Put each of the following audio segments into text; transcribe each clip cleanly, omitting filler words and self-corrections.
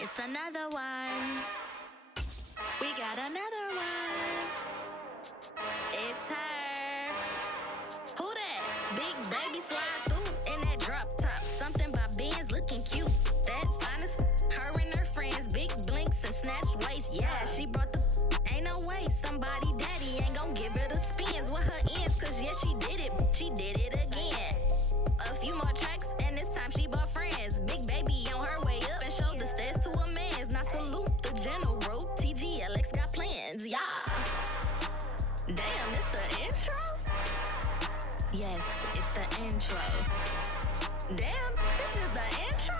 It's another one. We got another one. It's her. Who that? Big baby slide through in that drop top. Something by Benz looking cute. That's honest. Her and her friends, big blinks and snatch waist. Yeah, she brought the. Ain't no way somebody daddy ain't gon' give her the spins with her ends. Cause yeah, she did it. She did it again. A few more tracks and this time she bought friends. Big baby on her way up and showed the stairs to a man's. Now salute the general. TGLX got plans, yeah. Damn, it's the intro? Yes, it's the intro. Damn, this is the intro?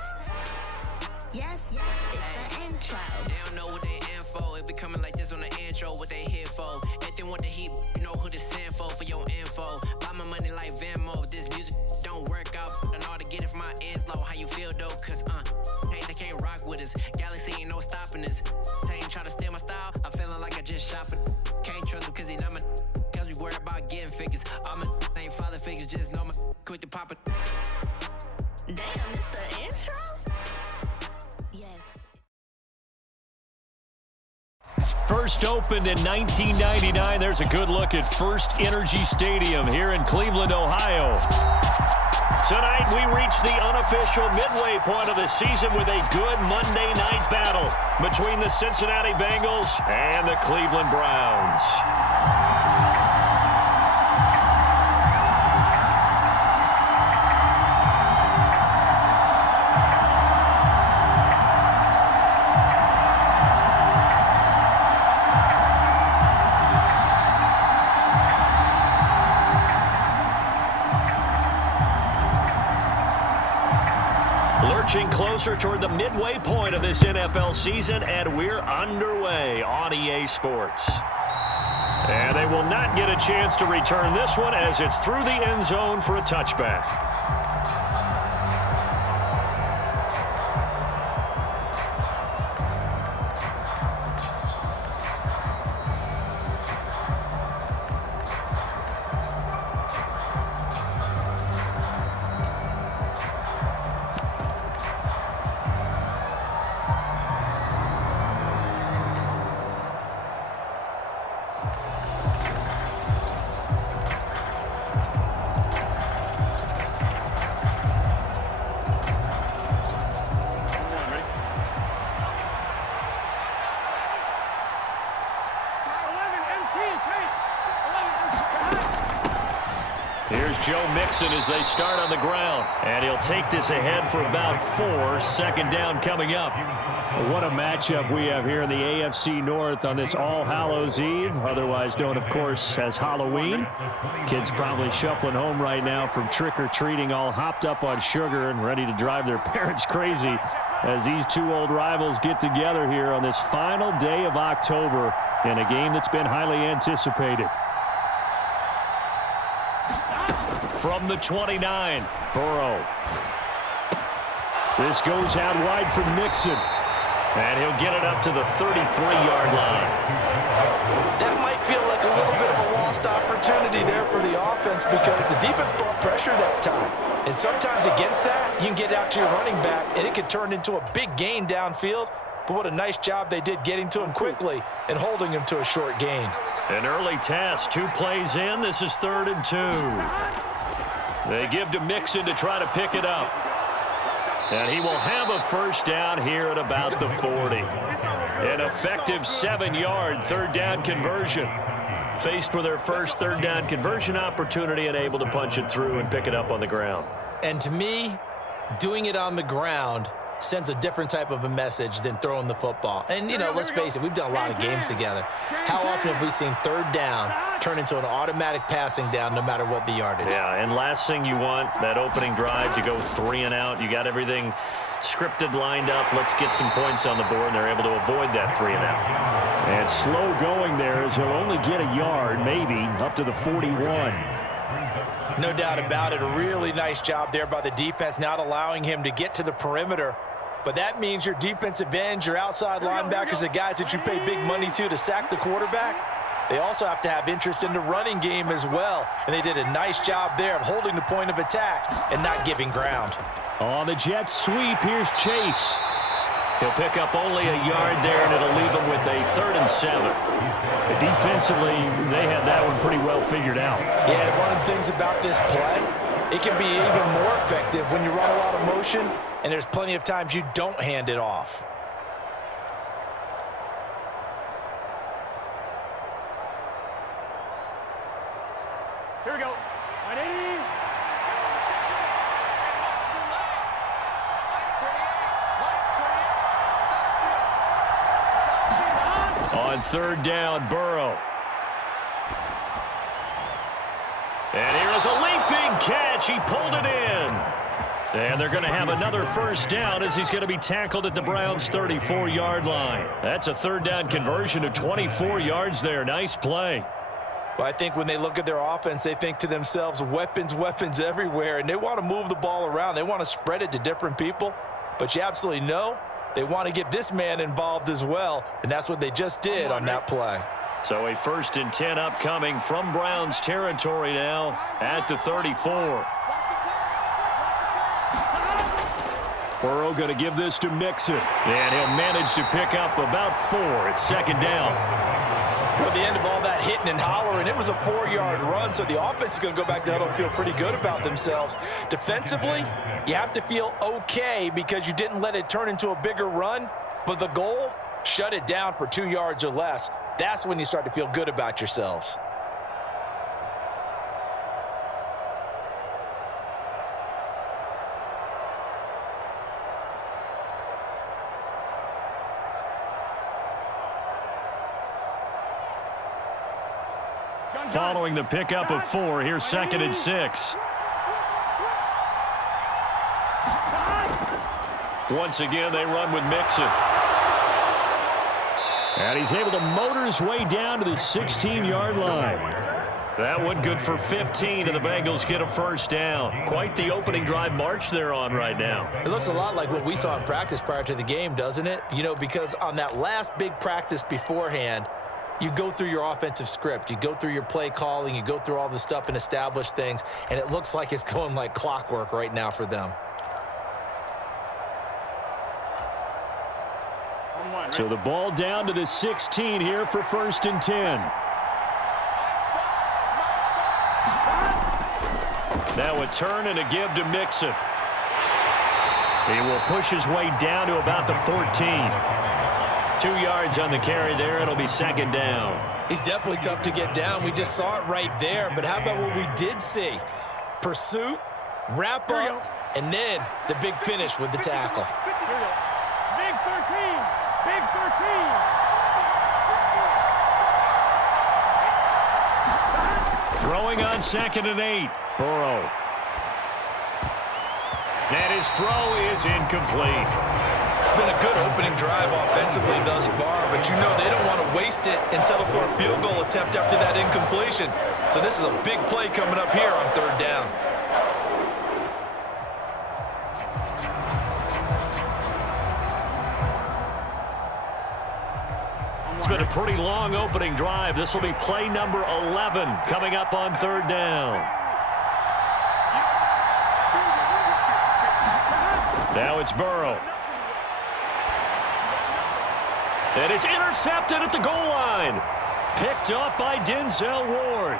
Yes, it's the intro. They don't know what they in for. If it coming like this on the intro, what they here for? If they want the heat, you know who to send for your info. Buy my money like Venmo. This music don't work out, and all to get it from my ends low. How you feel though? Cause hey, they can't rock with us. Galaxy ain't no stopping us. They ain't try to steal my style. I'm feeling like I just shot for. Can't trust them cause they not my. Cause we worried about getting figures. All my ain't father figures, just know my quick to pop it. Damn, it's the intro? Yes. First opened in 1999. There's a good look at First Energy Stadium here in Cleveland, Ohio. Tonight, we reach the unofficial midway point of the season with a good Monday night battle between the Cincinnati Bengals and the Cleveland Browns. Lurching closer toward the midway point of this NFL season, and we're underway on EA Sports. And they will not get a chance to return this one as it's through the end zone for a touchback. Here's Joe Mixon as they start on the ground. And he'll take this ahead for about 4. Second down coming up. What a matchup we have here in the AFC North on this All Hallows Eve, otherwise known, of course, as Halloween. Kids probably shuffling home right now from trick-or-treating, all hopped up on sugar and ready to drive their parents crazy as these two old rivals get together here on this final day of October in a game that's been highly anticipated. From the 29, Burrow. This goes out wide for Mixon. And he'll get it up to the 33-yard line. That might feel like a little bit of a lost opportunity there for the offense because the defense brought pressure that time. And sometimes against that, you can get out to your running back, and it could turn into a big gain downfield. But what a nice job they did getting to him quickly and holding him to a short gain. An early test, 2 plays in. This is 3rd and 2. They give to Mixon to try to pick it up. And he will have a first down here at about the 40. An effective 7-yard third down conversion. Faced with their first third down conversion opportunity and able to punch it through and pick it up on the ground. And to me, doing it on the ground sends a different type of a message than throwing the football. And, you know, let's face it, we've done a lot of games together. How often have we seen third down turn into an automatic passing down no matter what the yardage? Yeah, and last thing you want, that opening drive to go 3 and out. You got everything scripted, lined up. Let's get some points on the board, and they're able to avoid that 3 and out. And slow going there as he'll only get a yard, maybe, up to the 41. No doubt about it. A really nice job there by the defense, not allowing him to get to the perimeter. But that means your defensive ends, your outside linebackers, the guys that you pay big money to sack the quarterback, they also have to have interest in the running game as well. And they did a nice job there of holding the point of attack and not giving ground. On the jet sweep, here's Chase. He'll pick up only a yard there, and it'll leave him with a 3rd and 7. Defensively, they had that one pretty well figured out. Yeah, and one of the things about this play, it can be even more effective when you run a lot of motion, and there's plenty of times you don't hand it off. Here we go. 180. On 3rd down, Burrow. And here is a leaping catch. He pulled it in. And they're going to have another 1st down as he's going to be tackled at the Browns' 34-yard line. That's a 3rd down conversion of 24 yards there. Nice play. Well, I think when they look at their offense, they think to themselves, weapons, weapons everywhere, and they want to move the ball around. They want to spread it to different people, but you absolutely know they want to get this man involved as well, and that's what they just did on that play. So a 1st and 10 upcoming from Browns territory now at the 34. Burrow going to give this to Mixon, and he'll manage to pick up about 4 at 2nd down. Well, at the end of all that hitting and hollering, it was a 4-yard run, so the offense is going to go back to huddle and feel pretty good about themselves. Defensively, you have to feel okay because you didn't let it turn into a bigger run, but the goal, shut it down for 2 yards or less. That's when you start to feel good about yourselves. Following the pickup of 4, here's 2nd and 6. Once again, they run with Mixon. And he's able to motor his way down to the 16-yard line. That one good for 15, and the Bengals get a 1st down. Quite the opening drive march they're on right now. It looks a lot like what we saw in practice prior to the game, doesn't it? You know, because on that last big practice beforehand, you go through your offensive script, you go through your play calling, you go through all the stuff and establish things, and it looks like it's going like clockwork right now for them. So the ball down to the 16 here for 1st and 10. Now a turn and a give to Mixon. He will push his way down to about the 14. 2 yards on the carry there. It'll be 2nd down. He's definitely tough to get down. We just saw it right there. But how about what we did see? Pursuit, wrap up, and then the big finish with the tackle. Big 13. Big 13. Throwing on 2nd and 8. Burrow. And his throw is incomplete. It's been a good opening drive offensively thus far, but you know they don't want to waste it and settle for a field goal attempt after that incompletion. So this is a big play coming up here on 3rd down. It's been a pretty long opening drive. This will be play number 11 coming up on 3rd down. Now it's Burrow. And it's intercepted at the goal line. Picked up by Denzel Ward.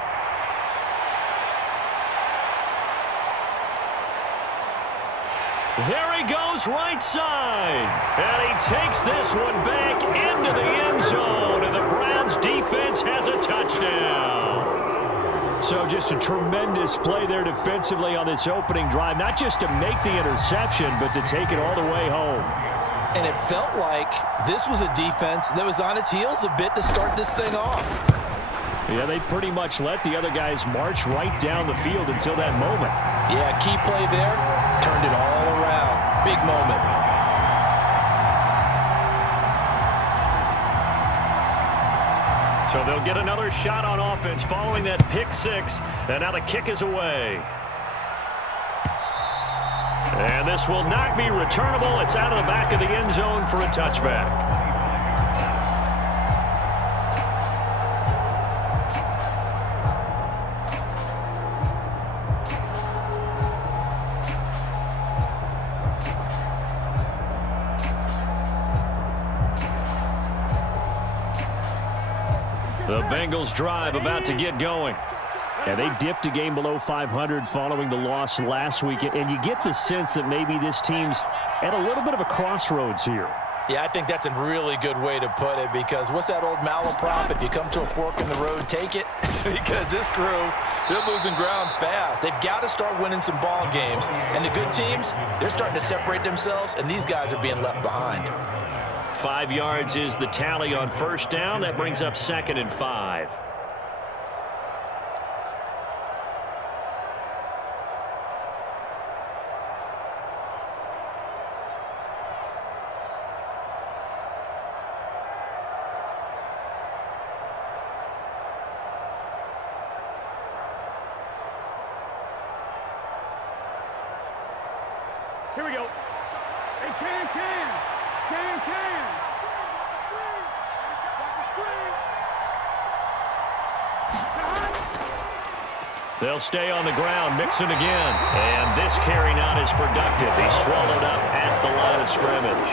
There he goes right side. And he takes this one back into the end zone. And the Browns defense has a touchdown. So just a tremendous play there defensively on this opening drive. Not just to make the interception, but to take it all the way home. And it felt like this was a defense that was on its heels a bit to start this thing off. Yeah, they pretty much let the other guys march right down the field until that moment. Yeah, key play there, turned it all around. Big moment. So they'll get another shot on offense following that pick 6, and now the kick is away. And this will not be returnable. It's out of the back of the end zone for a touchback. The Bengals drive about to get going. Yeah, they dipped a game below 500 following the loss last week, and you get the sense that maybe this team's at a little bit of a crossroads here. Yeah, I think that's a really good way to put it, because what's that old malaprop? If you come to a fork in the road, take it. Because this crew, they're losing ground fast. They've got to start winning some ball games. And the good teams, they're starting to separate themselves, and these guys are being left behind. 5 yards is the tally on first down. That brings up 2nd and 5. Here we go. Hey, can. They'll stay on the ground. Mixon again. And this carry not as productive. He's swallowed up at the line of scrimmage.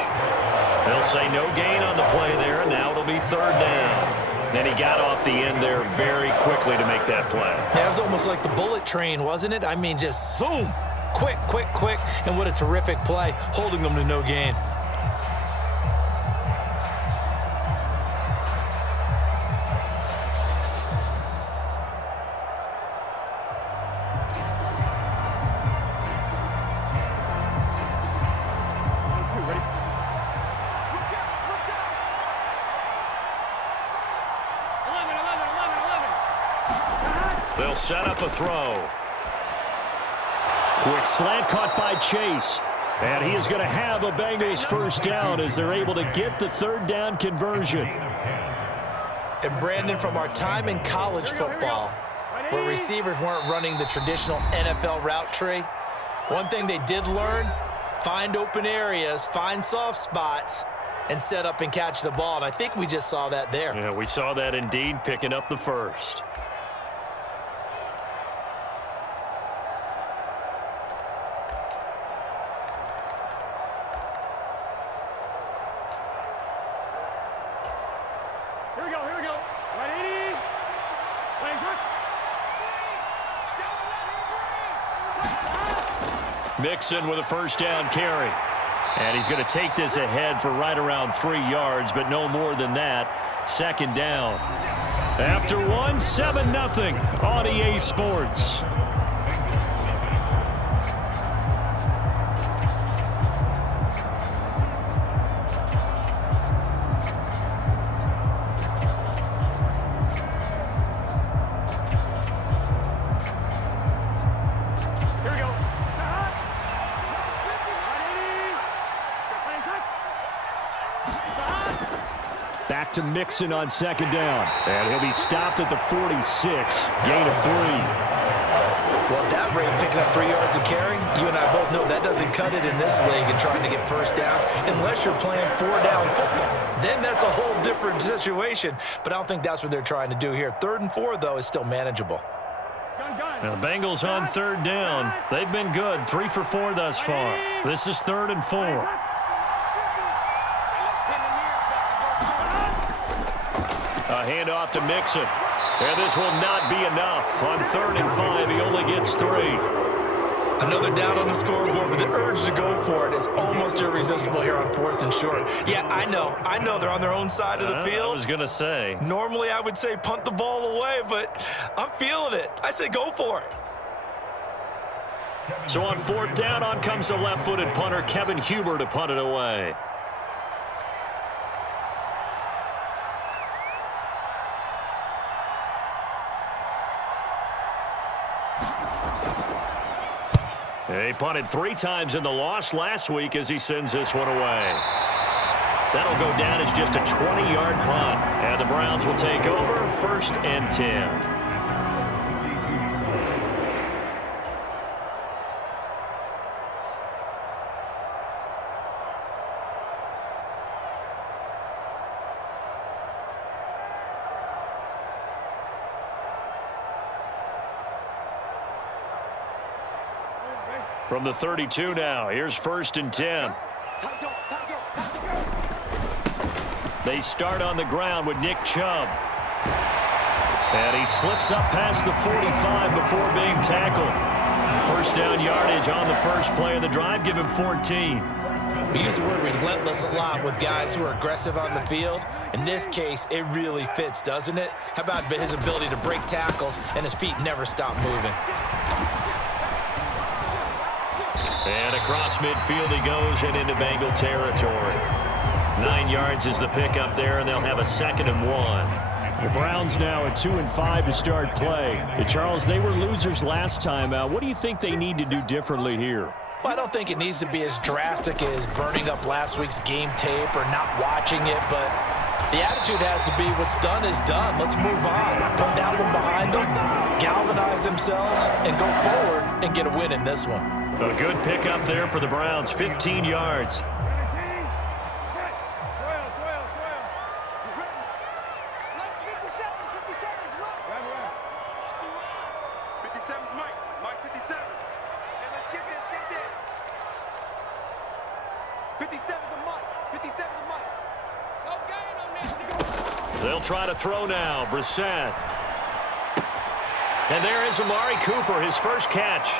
They'll say no gain on the play there, and now it'll be 3rd down. And he got off the end there very quickly to make that play. Yeah, it was almost like the bullet train, wasn't it? I mean, just zoom. Quick, and what a terrific play, holding them to no gain. They'll set up a throw. Quick slant caught by Chase. And he is going to have a Bengals first down as they're able to get the 3rd down conversion. And Brandon, from our time in college football, where receivers weren't running the traditional NFL route tree, one thing they did learn, find open areas, find soft spots, and set up and catch the ball. And I think we just saw that there. Yeah, we saw that indeed, picking up the first. Here we go. Right 80. Mixon with a first down carry. And he's going to take this ahead for right around 3 yards, but no more than that. 2nd down. After 1, 7-0 on EA Sports. Back to Mixon on 2nd down. And he'll be stopped at the 46. Gain of 3. Well, at that rate, picking up 3 yards of carry, you and I both know that doesn't cut it in this league and trying to get first downs unless you're playing 4-down football. Then that's a whole different situation. But I don't think that's what they're trying to do here. 3rd and 4, though, is still manageable. Now the Bengals on 3rd down. They've been good. 3 for 4 thus far. This is 3rd and 4. A handoff to Mixon. And this will not be enough. On 3rd and 5, he only gets 3. Another down on the scoreboard, but the urge to go for it is almost irresistible here on 4th and short. Yeah, I know they're on their own side of the field. I was going to say. Normally I would say punt the ball away, but I'm feeling it. I say go for it. So on 4th down, on comes the left-footed punter, Kevin Huber, to punt it away. He punted 3 times in the loss last week as he sends this one away. That'll go down as just a 20-yard punt. And the Browns will take over 1st and 10. From the 32 now, here's 1st and 10. They start on the ground with Nick Chubb. And he slips up past the 45 before being tackled. First down yardage on the first play of the drive. Give him 14. We use the word relentless a lot with guys who are aggressive on the field. In this case, it really fits, doesn't it? How about his ability to break tackles and his feet never stop moving? And across midfield he goes and into Bengal territory. 9 yards is the pickup there, and they'll have a 2nd and 1. The Browns now at 2-5 to start play. Charles, they were losers last time out. What do you think they need to do differently here? Well, I don't think it needs to be as drastic as burning up last week's game tape or not watching it, but the attitude has to be what's done is done. Let's move on. Put that one behind them, galvanize themselves, and go forward and get a win in this one. A good pickup there for the Browns, 15 yards. They'll try to throw now. Brissett. And there is Amari Cooper, his first catch.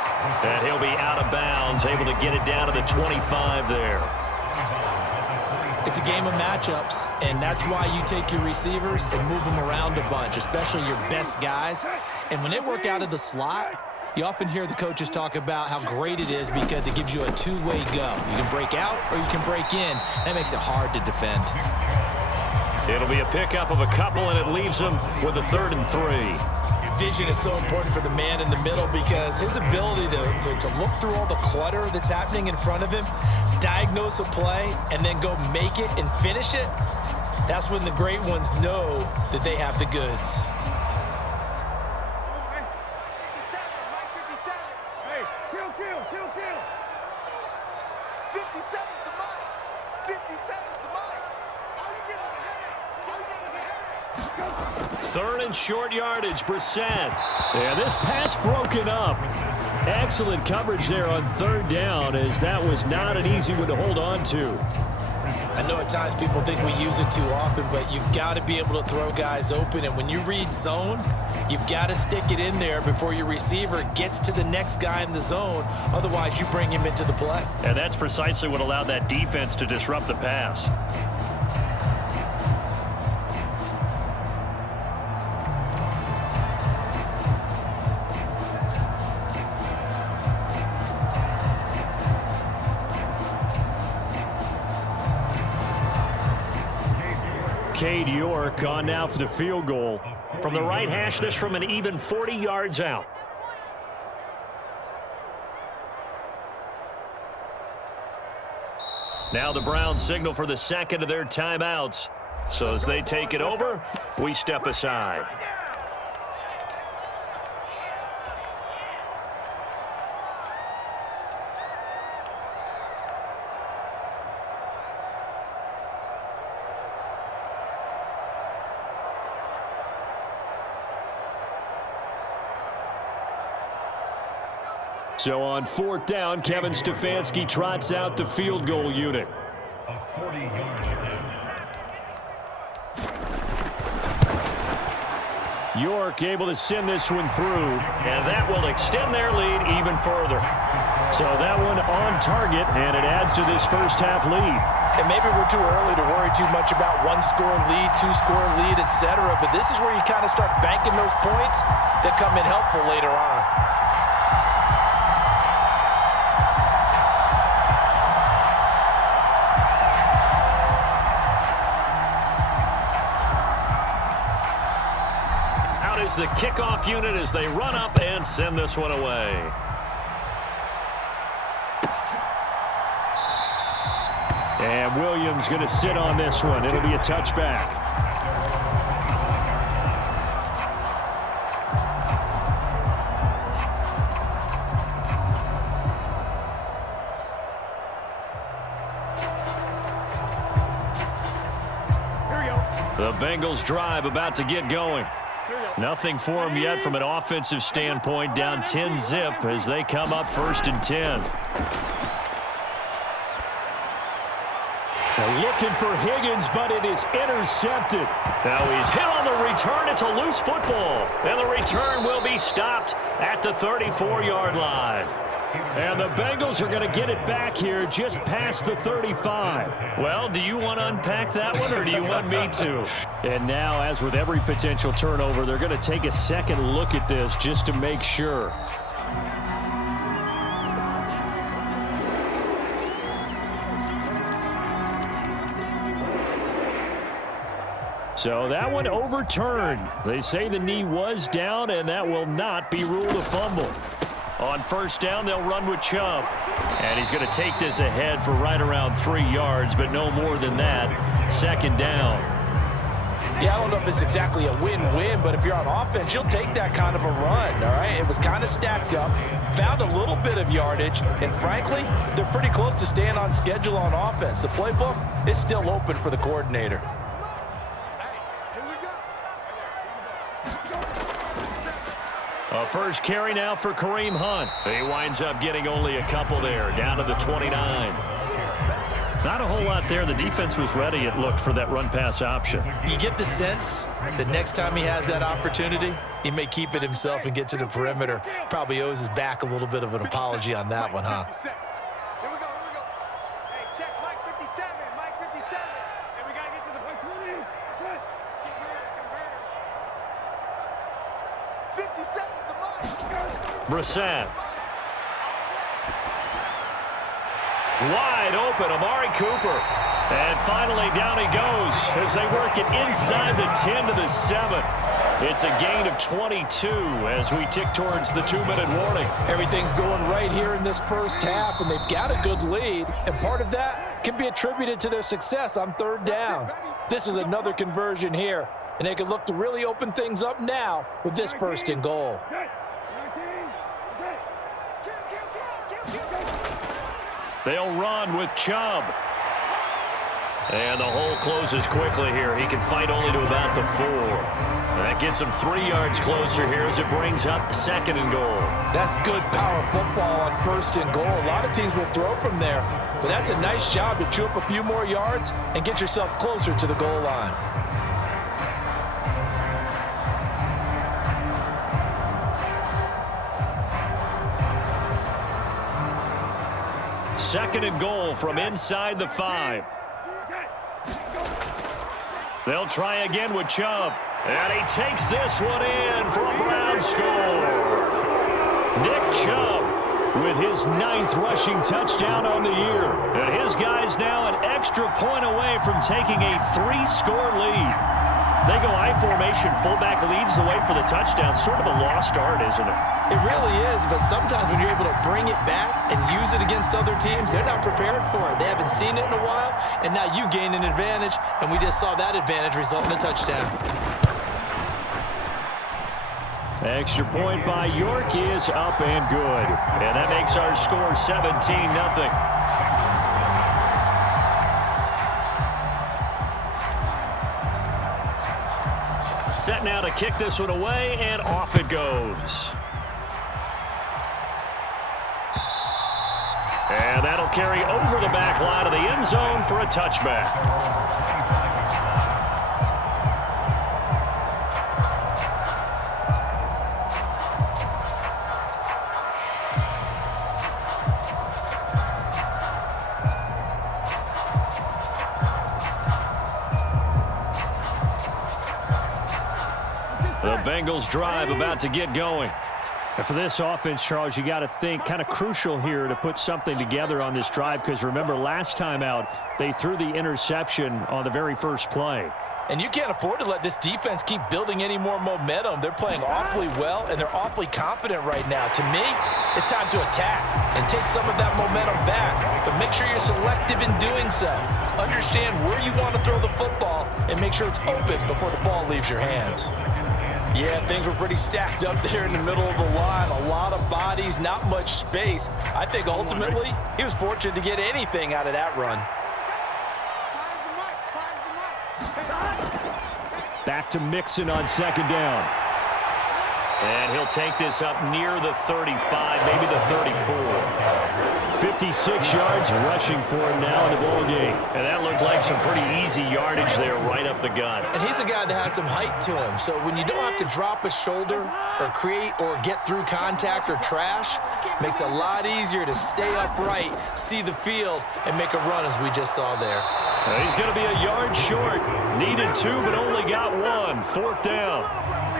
And he'll be out of bounds, able to get it down to the 25 there. It's a game of matchups, and that's why you take your receivers and move them around a bunch, especially your best guys. And when they work out of the slot, you often hear the coaches talk about how great it is because it gives you a two-way go. You can break out or you can break in. That makes it hard to defend. It'll be a pickup of a couple, and it leaves them with a 3rd and 3. Vision is so important for the man in the middle because his ability to look through all the clutter that's happening in front of him, diagnose a play, and then go make it and finish it, that's when the great ones know that they have the goods. Third and short yardage, Brissett. Yeah, this pass broken up. Excellent coverage there on 3rd down, as that was not an easy one to hold on to. I know at times people think we use it too often, but you've got to be able to throw guys open. And when you read zone, you've got to stick it in there before your receiver gets to the next guy in the zone. Otherwise, you bring him into the play. And that's precisely what allowed that defense to disrupt the pass. Cade York on now for the field goal. From the right hash, this from an even 40 yards out. Now the Browns signal for the 2nd of their timeouts. So as they take it over, we step aside. So on 4th down, Kevin Stefanski trots out the field goal unit. York able to send this one through, and that will extend their lead even further. So that one on target, and it adds to this first half lead. And maybe we're too early to worry too much about 1-score lead, 2-score lead, etc. But this is where you kind of start banking those points that come in helpful later on. Is the kickoff unit as they run up and send this one away. And Williams going to sit on this one. It'll be a touchback. The Bengals drive about to get going. Nothing for them yet from an offensive standpoint, down 10-zip as they come up 1st and 10. Now looking for Higgins, but it is intercepted. Now he's hit on On the return, it's a loose football. And the return will be stopped at the 34-yard line. And the Bengals are going to get it back here just past the 35. Well, do you want to unpack that one, or do you want me to? And now, as with every potential turnover, they're going to take a second look at this just to make sure. So that one overturned. They say the knee was down, and that will not be ruled a fumble. On first down, they'll run with Chubb. And he's going to take this ahead for right around 3 yards, but no more than that. Second down. Yeah, I don't know if it's exactly a win-win, but if you're on offense, you'll take that kind of a run, all right? It was kind of stacked up, found a little bit of yardage, and frankly, they're pretty close to staying on schedule on offense. The playbook is still open for the coordinator. A first carry now for Kareem Hunt. He winds up getting only a couple there, down to the 29. Not a whole lot there. The defense was ready, it looked, for that run-pass option. You get the sense that next time he has that opportunity, he may keep it himself and get to the perimeter. Probably owes his back a little bit of an apology on that one, huh? Here we go. Hey, check Mike 57. Mike 57. And we got to get to the point 20. Good. Let's get here. Convert. 57 to Mike. Brissett. Wide open, Amari Cooper. And finally down he goes as they work it inside the 10 to the 7. It's a gain of 22 as we tick towards the 2-minute warning. Everything's going right here in this first half, and they've got a good lead, and part of that can be attributed to their success on third downs. This is another conversion here, and they can look to really open things up now with this first and goal. They'll run with Chubb. And the hole closes quickly here. He can fight only to about the 4. That gets him 3 yards closer here as it brings up second and goal. That's good power football on first and goal. A lot of teams will throw from there, but that's a nice job to chew up a few more yards and get yourself closer to the goal line. Second and goal from inside the 5. They'll try again with Chubb. And he takes this one in for a Brown score. Nick Chubb with his 9th rushing touchdown on the year. And his guys now an extra point away from taking a 3-score lead. They go I formation, fullback leads the way for the touchdown. Sort of a lost art, isn't it? It really is, but sometimes when you're able to bring it back and use it against other teams, they're not prepared for it. They haven't seen it in a while, and now you gain an advantage, and we just saw that advantage result in a touchdown. Extra point by York is up and good. And that makes our score 17-0. Set now to kick this one away, and off it goes. And that'll carry over the back line of the end zone for a touchback. The Bengals drive about to get going. And for this offense, Charles, you got to think kind of crucial here to put something together on this drive, because remember last time out they threw the interception on the very first play. And you can't afford to let this defense keep building any more momentum. They're playing awfully well, and they're awfully confident right now. To me, it's time to attack and take some of that momentum back, but make sure you're selective in doing so. Understand where you want to throw the football and make sure it's open before the ball leaves your hands. Yeah, things were pretty stacked up there in the middle of the line. A lot of bodies, not much space. I think ultimately he was fortunate to get anything out of that run. Back to Mixon on second down. And he'll take this up near the 35, maybe the 34. 56 yards rushing for him now in the ball game. And that looked like some pretty easy yardage there right up the gut. And he's a guy that has some height to him. So when you don't have to drop a shoulder or create or get through contact or trash, makes it a lot easier to stay upright, see the field, and make a run as we just saw there. He's going to be a yard short. Needed 2, but only got 1. 4th down.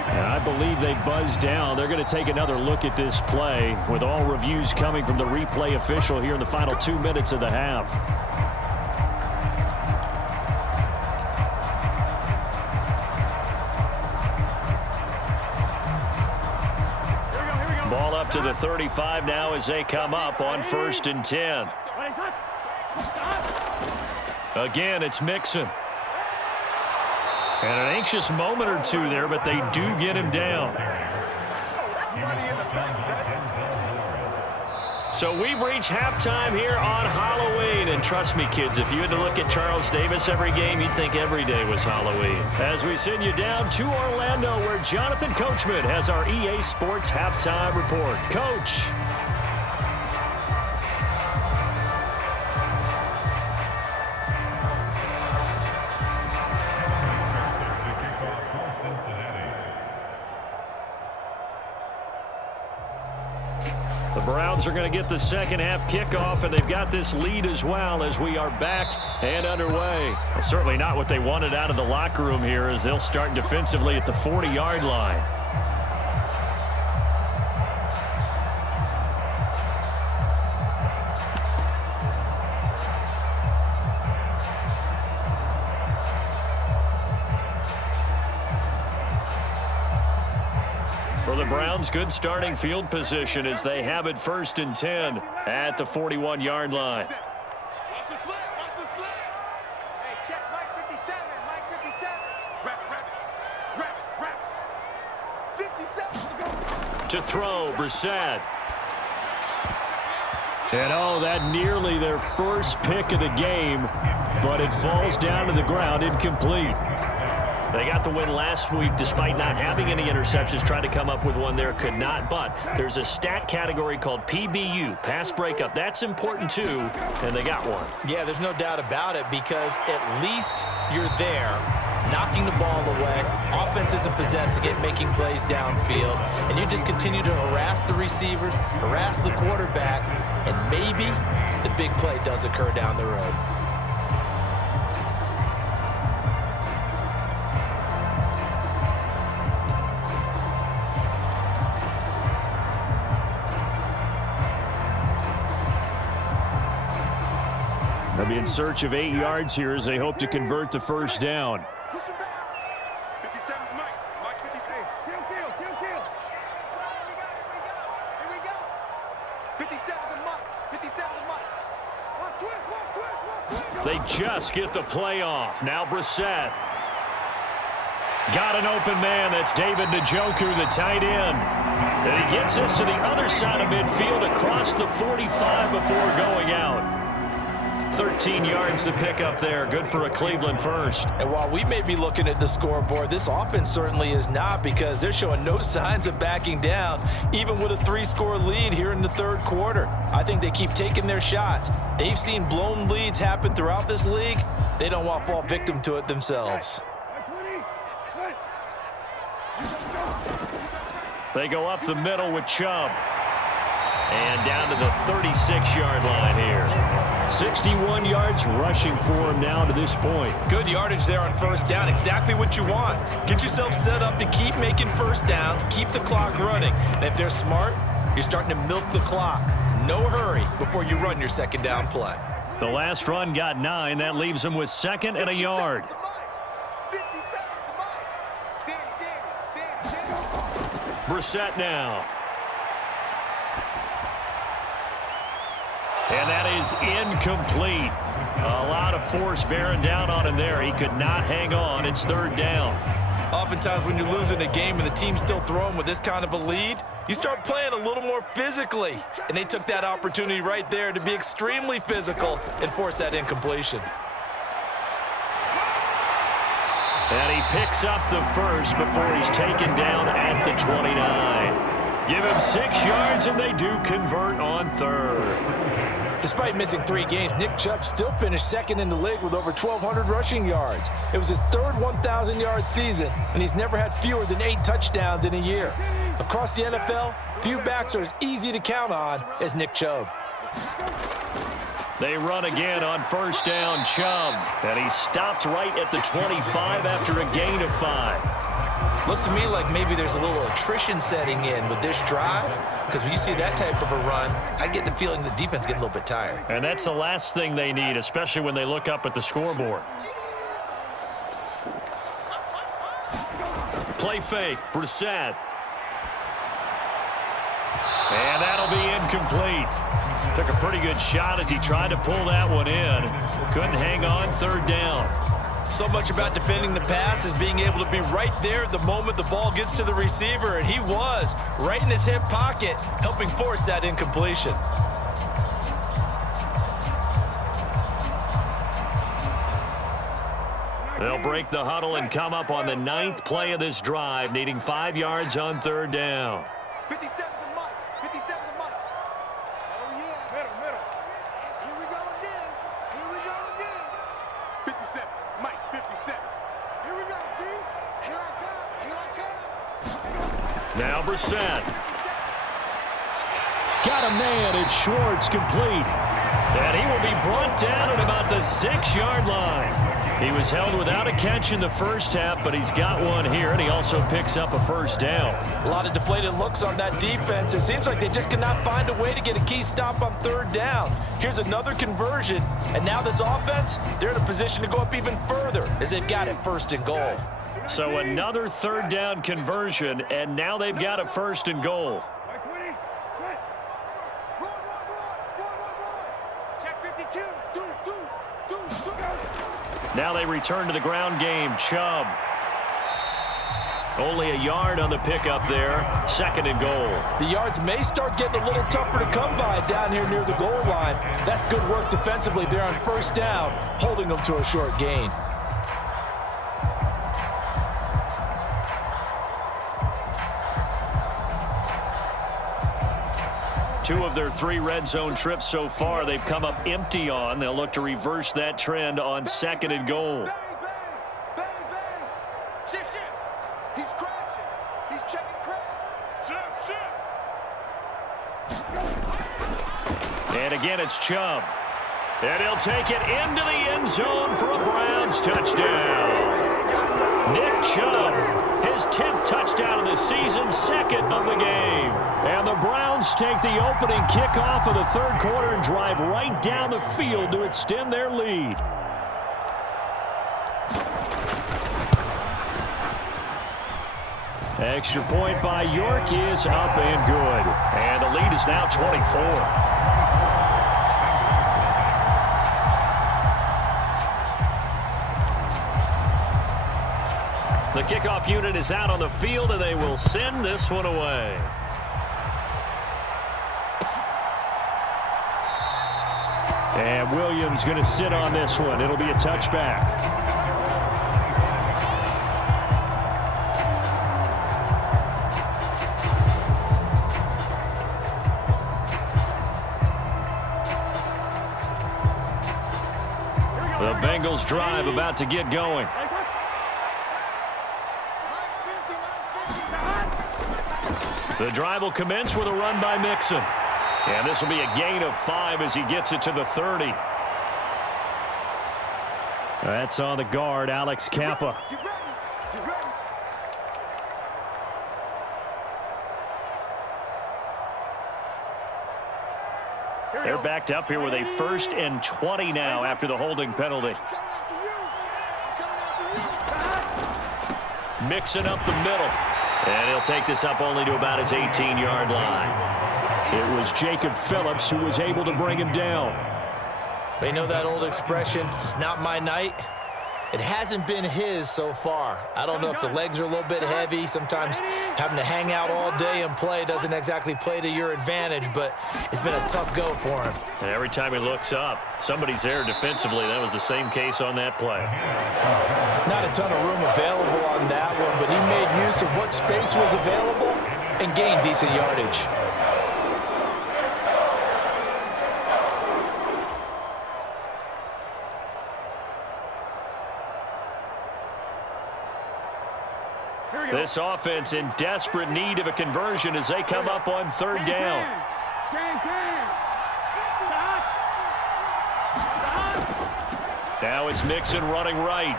And I believe they buzzed down. They're going to take another look at this play with all reviews coming from the replay official here in the final 2 minutes of the half. Ball up to the 35 now as they come up on 1st and 10. Again, it's Mixon. And an anxious moment or two there, but they do get him down. So we've reached halftime here on Halloween. And trust me, kids, if you had to look at Charles Davis every game, you'd think every day was Halloween. As we send you down to Orlando, where Jonathan Coachman has our EA Sports Halftime Report. Coach. The Browns are going to get the second half kickoff, and they've got this lead as well as we are back and underway. Well, certainly not what they wanted out of the locker room here as they'll start defensively at the 40-yard line. For the Browns, good starting field position as they have it 1st and 10 at the 41-yard line. Watch the slant, watch the slant. Hey, check Mike 57, Mike 57. Wrap it. 57. To throw, Brissett. And oh, that nearly their first pick of the game, but it falls down to the ground, incomplete. They got the win last week despite not having any interceptions. Tried to come up with one there, could not. But there's a stat category called PBU, pass breakup. That's important too, and they got one. Yeah, there's no doubt about it because at least you're there, knocking the ball away. Offense isn't possessing it, making plays downfield. And you just continue to harass the receivers, harass the quarterback, and maybe the big play does occur down the road. They'll be in search of 8 yards here as they hope to convert the first down. Push him back. 57's Mike. Mike 57. Kill. Here we go. 57's Mike. 57's Mike. Watch twist. They just get the play off. Now Brissett. Got an open man. That's David Njoku, the tight end. And he gets us to the other side of midfield across the 45 before going out. 13 yards to pick up there. Good for a Cleveland first. And while we may be looking at the scoreboard, this offense certainly is not because they're showing no signs of backing down, even with a 3-score lead here in the third quarter. I think they keep taking their shots. They've seen blown leads happen throughout this league. They don't want to fall victim to it themselves. They go up the middle with Chubb. And down to the 36-yard line here. 61 yards rushing for him now to this point. Good yardage there on first down. Exactly what you want. Get yourself set up to keep making first downs, keep the clock running. And if they're smart, you're starting to milk the clock. No hurry before you run your second down play. The last run got 9. That leaves them with 2nd and a yard. 57's Mike. Danny. Brissett now. And that is incomplete. A lot of force bearing down on him there. He could not hang on. It's 3rd down. Oftentimes when you're losing a game and the team's still throwing with this kind of a lead, you start playing a little more physically. And they took that opportunity right there to be extremely physical and force that incompletion. And he picks up the first before he's taken down at the 29. Give him 6 yards, and they do convert on 3rd. Despite missing 3 games, Nick Chubb still finished second in the league with over 1,200 rushing yards. It was his third 1,000-yard season, and he's never had fewer than 8 touchdowns in a year. Across the NFL, few backs are as easy to count on as Nick Chubb. They run again on first down, Chubb, and he stopped right at the 25 after a gain of 5. Looks to me like maybe there's a little attrition setting in with this drive, because when you see that type of a run, I get the feeling the defense getting a little bit tired. And that's the last thing they need, especially when they look up at the scoreboard. Play fake, Brissett. And that'll be incomplete. Took a pretty good shot as he tried to pull that one in. Couldn't hang on, third down. So much about defending the pass is being able to be right there at the moment the ball gets to the receiver, and he was right in his hip pocket, helping force that incompletion. They'll break the huddle and come up on the 9th play of this drive, needing 5 yards on third down. 57 to Mike. 57 to Mike. Oh, yeah. Middle. Here we go again. 57. Mike, 57. Here we go, D. Here I come. Now Brissett. Got a man, and Schwartz complete. And he will be brought down at about the 6-yard line. He was held without a catch in the first half, but he's got one here, and he also picks up a first down. A lot of deflated looks on that defense. It seems like they just cannot find a way to get a key stop on third down. Here's another conversion, and now this offense, they're in a position to go up even further as they've got it first and goal. So another third down conversion, and now they've got a first and goal. Check 52. Deuce. Now they return to the ground game. Chubb. Only a yard on the pickup there. Second and goal. The yards may start getting a little tougher to come by down here near the goal line. That's good work defensively there on first down, holding them to a short gain. Two of their 3 red zone trips so far, they've come up empty on. They'll look to reverse that trend on second and goal. Bang. Shift. He's crashing. He's checking crash. Shift. And again, it's Chubb. And he'll take it into the end zone for a Browns touchdown. Nick Chubb, his 10th touchdown of the season, second of the game. And the Browns take the opening kickoff of the third quarter and drive right down the field to extend their lead. Extra point by York is up and good. And the lead is now 24. The kickoff unit is out on the field, and they will send this one away. And Williams going to sit on this one. It'll be a touchback. The Bengals drive about to get going. The drive will commence with a run by Mixon. And this will be a gain of 5 as he gets it to the 30. That's on the guard, Alex Kappa. They're backed up here with a 1st and 20 now after the holding penalty. Mixing up the middle. And he'll take this up only to about his 18-yard line. It was Jacob Phillips who was able to bring him down. They know that old expression, it's not my night. It hasn't been his so far. I don't know if the legs are a little bit heavy. Sometimes having to hang out all day and play doesn't exactly play to your advantage, but it's been a tough go for him. And every time he looks up, somebody's there defensively. That was the same case on that play. Not a ton of room available on that one, but he made use of what space was available and gained decent yardage. This offense in desperate need of a conversion as they come up on third down. Now it's Mixon running right.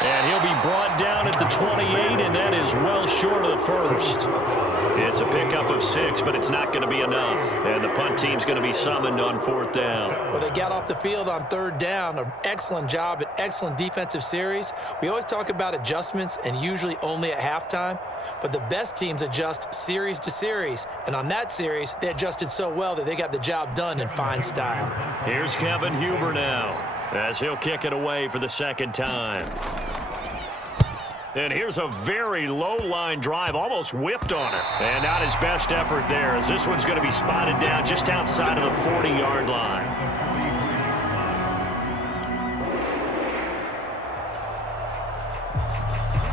And he'll be brought down at the 28, and that is well short of the first. It's a pickup of 6, but it's not going to be enough. And the punt team's going to be summoned on fourth down. Well, they got off the field on third down. An excellent job, an excellent defensive series. We always talk about adjustments, and usually only at halftime. But the best teams adjust series to series. And on that series, they adjusted so well that they got the job done in fine style. Here's Kevin Huber now, as he'll kick it away for the second time. And here's a very low-line drive, almost whiffed on it. And not his best effort there, as this one's going to be spotted down just outside of the 40-yard line.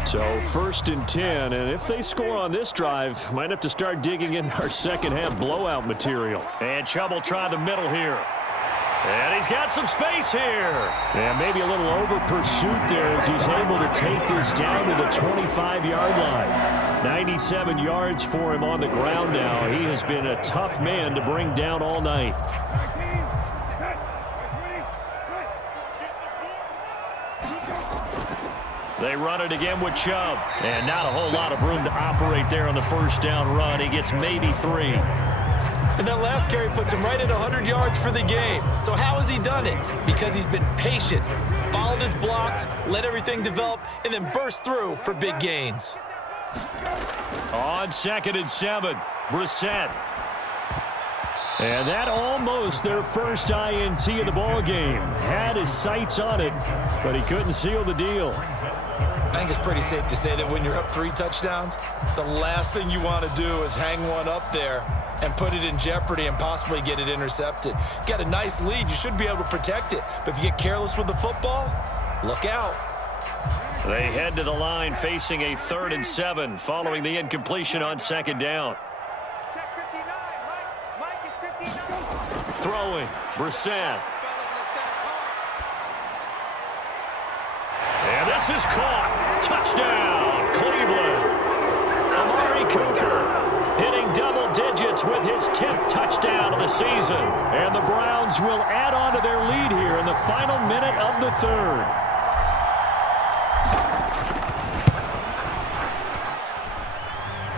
So 1st and 10, and if they score on this drive, might have to start digging in our second-half blowout material. And Chubb will try the middle here. And he's got some space here. And maybe a little over pursuit there as he's able to take this down to the 25-yard line. 97 yards for him on the ground now. He has been a tough man to bring down all night. They run it again with Chubb. And not a whole lot of room to operate there on the first down run. He gets maybe 3. And that last carry puts him right at 100 yards for the game. So how has he done it? Because he's been patient, followed his blocks, let everything develop, and then burst through for big gains. On 2nd and 7, Brissett. And that almost their first INT of the ball game. Had his sights on it, but he couldn't seal the deal. I think it's pretty safe to say that when you're up 3 touchdowns, the last thing you want to do is hang one up there and put it in jeopardy and possibly get it intercepted. You got a nice lead. You should be able to protect it. But if you get careless with the football, look out. They head to the line facing a 3rd and 7 following the incompletion on 2nd down. Check 59. Mike is 59. Throwing, Brissett. And this is caught. Touchdown, Cleveland. Amari Cooper hitting double digits with his 10th touchdown of the season. And the Browns will add on to their lead here in the final minute of the 3rd.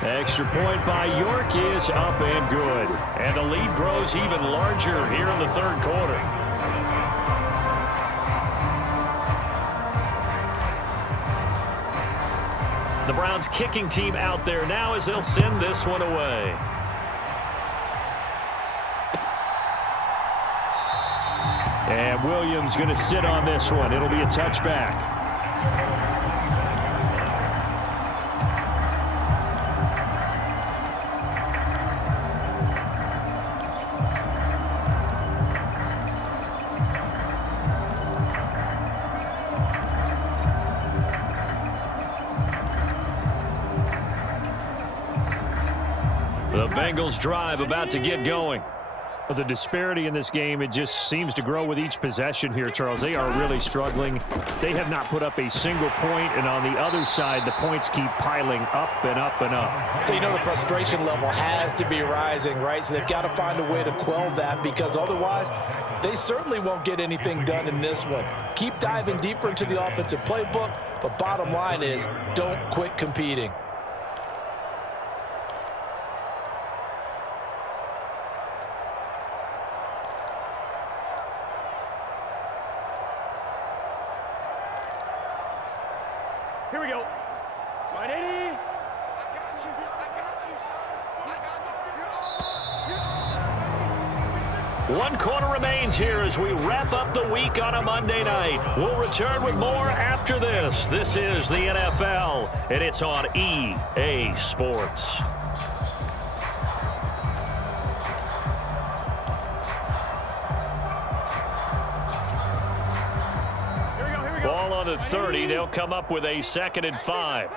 Extra point by York is up and good. And the lead grows even larger here in the 3rd quarter. The Browns kicking team out there now as they'll send this one away. And Williams going to sit on this one. It'll be a touchback. The Bengals drive about to get going. The disparity in this game, it just seems to grow with each possession here, Charles. They are really struggling. They have not put up a single point, and on the other side, the points keep piling up and up and up. So you know the frustration level has to be rising, right? So they've got to find a way to quell that, because otherwise they certainly won't get anything done in this one. Keep diving deeper into the offensive playbook, but bottom line is don't quit competing. Here we go. 180. I got you, son. I got you. One quarter remains here as we wrap up the week on a Monday night. We'll return with more after this. This is the NFL, and it's on EA Sports. Ball on the 30. They'll come up with a 2nd and 5.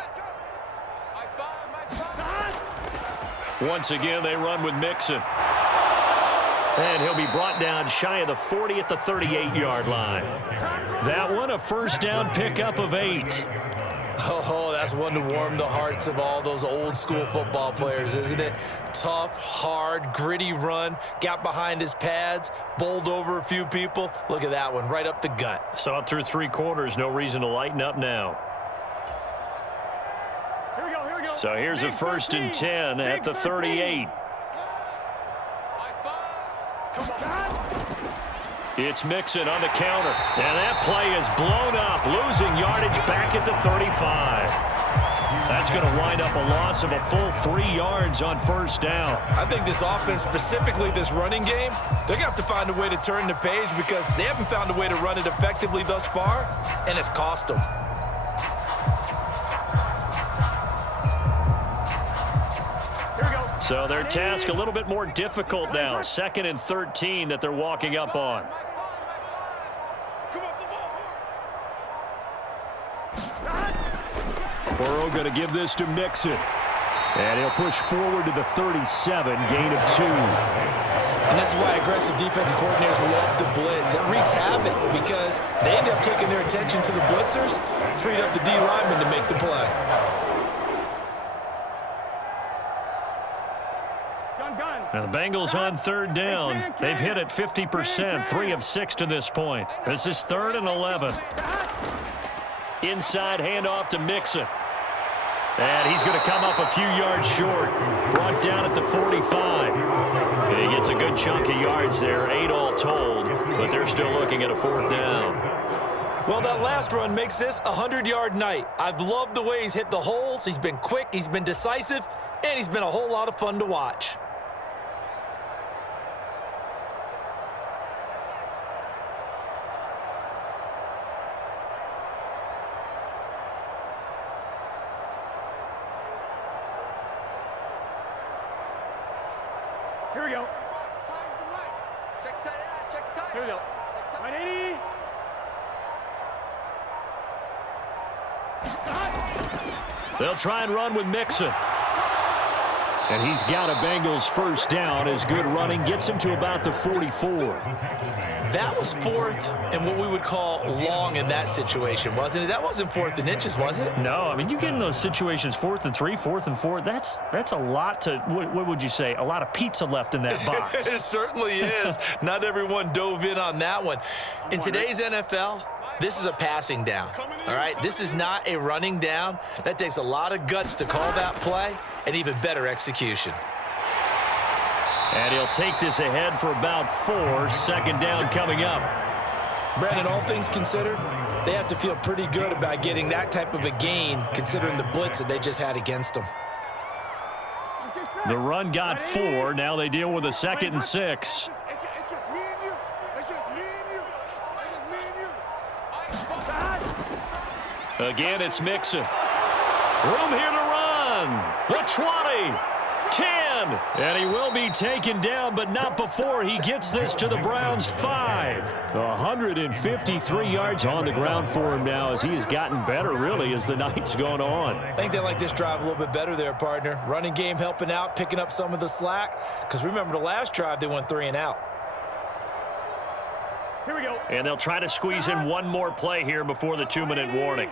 Once again, they run with Mixon. And he'll be brought down shy of the 40 at the 38-yard line. That one, a first down pickup of 8. Oh, that's one to warm the hearts of all those old school football players, isn't it? Tough, hard, gritty run, got behind his pads, bowled over a few people. Look at that one, right up the gut. Saw it through 3 quarters, no reason to lighten up now. Here we go. So here's a 1st and 10 at the 38. Come on. It's Mixon on the counter. And that play is blown up, losing yardage back at the 35. That's going to wind up a loss of a full 3 yards on 1st down. I think this offense, specifically this running game, they're going to have to find a way to turn the page because they haven't found a way to run it effectively thus far, and it's cost them. So their task a little bit more difficult now. 2nd and 13 that they're walking up on. Burrow going to give this to Mixon. And he'll push forward to the 37, gain of 2. And this is why aggressive defensive coordinators love to blitz. It wreaks havoc because they end up taking their attention to the blitzers, freed up the D lineman to make the play. Now the Bengals on 3rd down. They've hit it 50%, 3 of 6 to this point. This is 3rd and 11. Inside handoff to Mixon. And he's going to come up a few yards short. Brought down at the 45. And he gets a good chunk of yards there, 8 all told. But they're still looking at a 4th down. Well, that last run makes this a 100-yard night. I've loved the way he's hit the holes. He's been quick, he's been decisive, and he's been a whole lot of fun to watch. Here we go. Check tight. Here we go. 180. They'll try and run with Mixon. And he's got a Bengals 1st down as good running gets him to about the 44. That was 4th and what we would call long in that situation, wasn't it? That wasn't 4th and inches, was it? No, I mean, you get in those situations 4th and 3, 4th and 4. That's a lot to, what would you say, a lot of pizza left in that box. It certainly is. Not everyone dove in on that one. In today's NFL, this is a passing down, all right? This is not a running down. That takes a lot of guts to call that play and even better execution. And he'll take this ahead for about 4. 2nd down coming up. Brandon, all things considered, they have to feel pretty good about getting that type of a gain considering the blitz that they just had against them. The run got 4. Now they deal with a 2nd and 6. It's just me and you. It's just me and you. It's just me and you. Again, it's Mixon. Room here to run. The 20. 10. And he will be taken down, but not before he gets this to the Browns' 5. 153 yards on the ground for him now as he has gotten better, really, as the night's gone on. I think they like this drive a little bit better there, partner. Running game helping out, picking up some of the slack. Because remember, the last drive, they went 3 and out. Here we go. And they'll try to squeeze in one more play here before the 2-minute warning.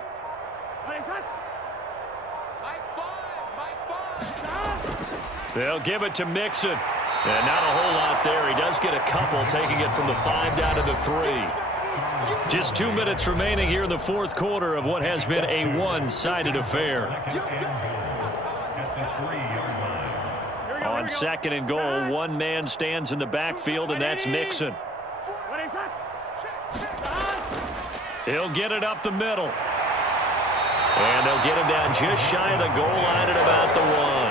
They'll give it to Mixon. And not a whole lot there. He does get a couple, taking it from the 5 down to the 3. Just 2 minutes remaining here in the 4th quarter of what has been a one-sided affair. On 2nd and goal, one man stands in the backfield, and that's Mixon. He'll get it up the middle. And they'll get him down just shy of the goal line at about the 1.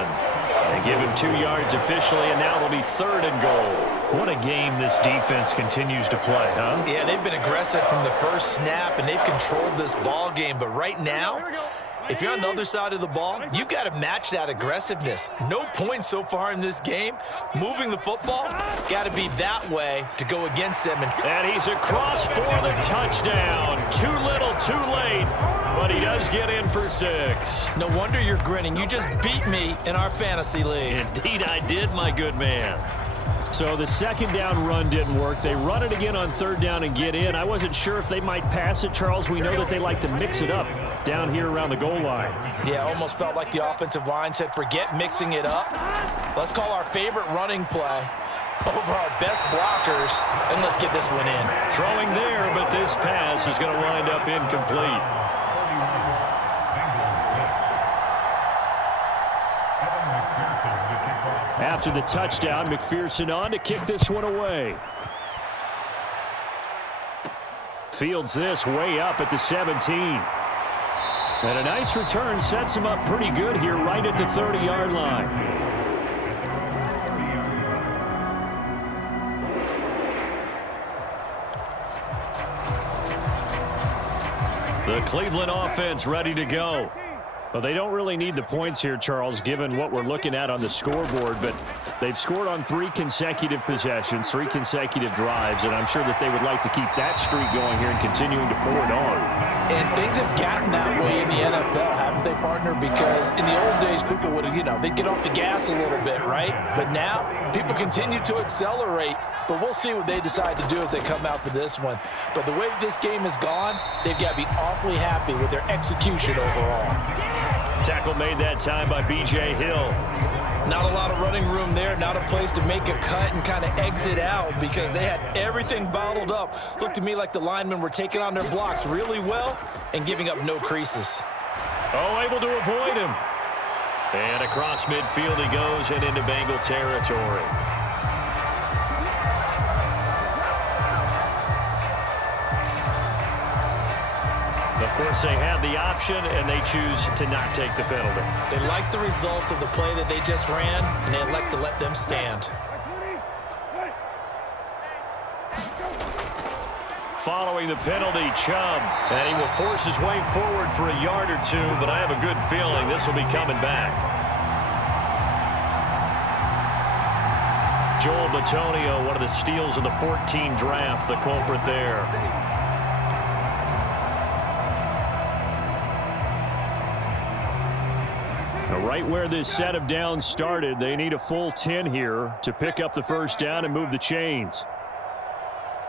They give him 2 yards officially, and now it'll be 3rd and goal. What a game this defense continues to play, huh? Yeah, they've been aggressive from the first snap, and they've controlled this ball game. But right now, if you're on the other side of the ball, you've got to match that aggressiveness. No points so far in this game. Moving the football, got to be that way to go against them. And he's across for the touchdown. Too little, too late, but he does get in for 6. No wonder you're grinning. You just beat me in our fantasy league. Indeed I did, my good man. So the second down run didn't work. They run it again on third down and get in. I wasn't sure if they might pass it, Charles. We know that they like to mix it up down here around the goal line. Yeah, almost felt like the offensive line said, forget mixing it up. Let's call our favorite running play over our best blockers, and let's get this one in. Throwing there, but this pass is going to wind up incomplete. After the touchdown, McPherson on to kick this one away. Fields this way up at the 17. And a nice return sets him up pretty good here right at the 30-yard line. The Cleveland offense ready to go. Well, they don't really need the points here, Charles, given what we're looking at on the scoreboard, but they've scored on 3 consecutive possessions, 3 consecutive drives, and I'm sure that they would like to keep that streak going here and continuing to pour it on. And things have gotten that way in the NFL, haven't they, partner? Because in the old days, people would, they'd get off the gas a little bit, right? But now, people continue to accelerate, but we'll see what they decide to do as they come out for this one. But the way this game has gone, they've got to be awfully happy with their execution overall. Tackle made that time by B.J. Hill. Not a lot of running room there, not a place to make a cut and kind of exit out because they had everything bottled up. Looked to me like the linemen were taking on their blocks really well and giving up no creases. Oh, able to avoid him. And across midfield he goes and into Bengal territory. Of course, they had the option, and they choose to not take the penalty. They like the results of the play that they just ran, and they elect to let them stand. Following the penalty, Chubb, and he will force his way forward for a yard or two, but I have a good feeling this will be coming back. Joel Bitonio, one of the steals of the 14 draft, the culprit there. Right where this set of downs started, they need a full 10 here to pick up the first down and move the chains.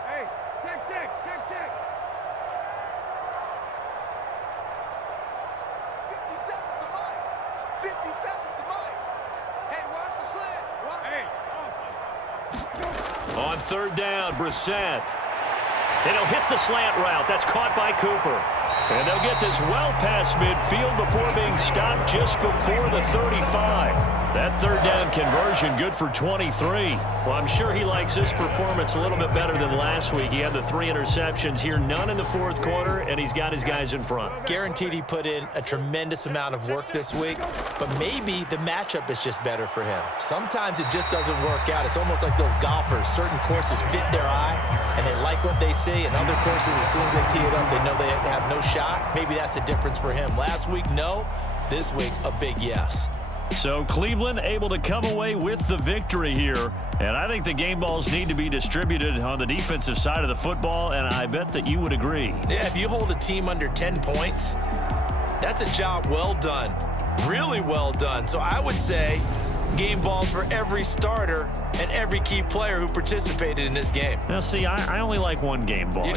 Hey, check. 57's the mic. 57's the mic. Hey, watch the slant. Hey. On third down, Brissett. And he'll hit the slant route. That's caught by Cooper. And they'll get this well past midfield before being stopped just before the 35. That third down conversion good for 23. Well, I'm sure he likes this performance a little bit better than last week. He had the 3 interceptions here, none in the fourth quarter, and he's got his guys in front. Guaranteed he put in a tremendous amount of work this week, but maybe the matchup is just better for him. Sometimes it just doesn't work out. It's almost like those golfers. Certain courses fit their eye, and they like what they see, and other courses, as soon as they tee it up, they know they have no shot. Maybe that's the difference for him. Last week, no. This week, a big yes. So Cleveland able to come away with the victory here. And I think the game balls need to be distributed on the defensive side of the football, and I bet that you would agree. Yeah, if you hold a team under 10 points, that's a job well done. Really well done. So I would say game balls for every starter and every key player who participated in this game. Now, see, I only like one game ball.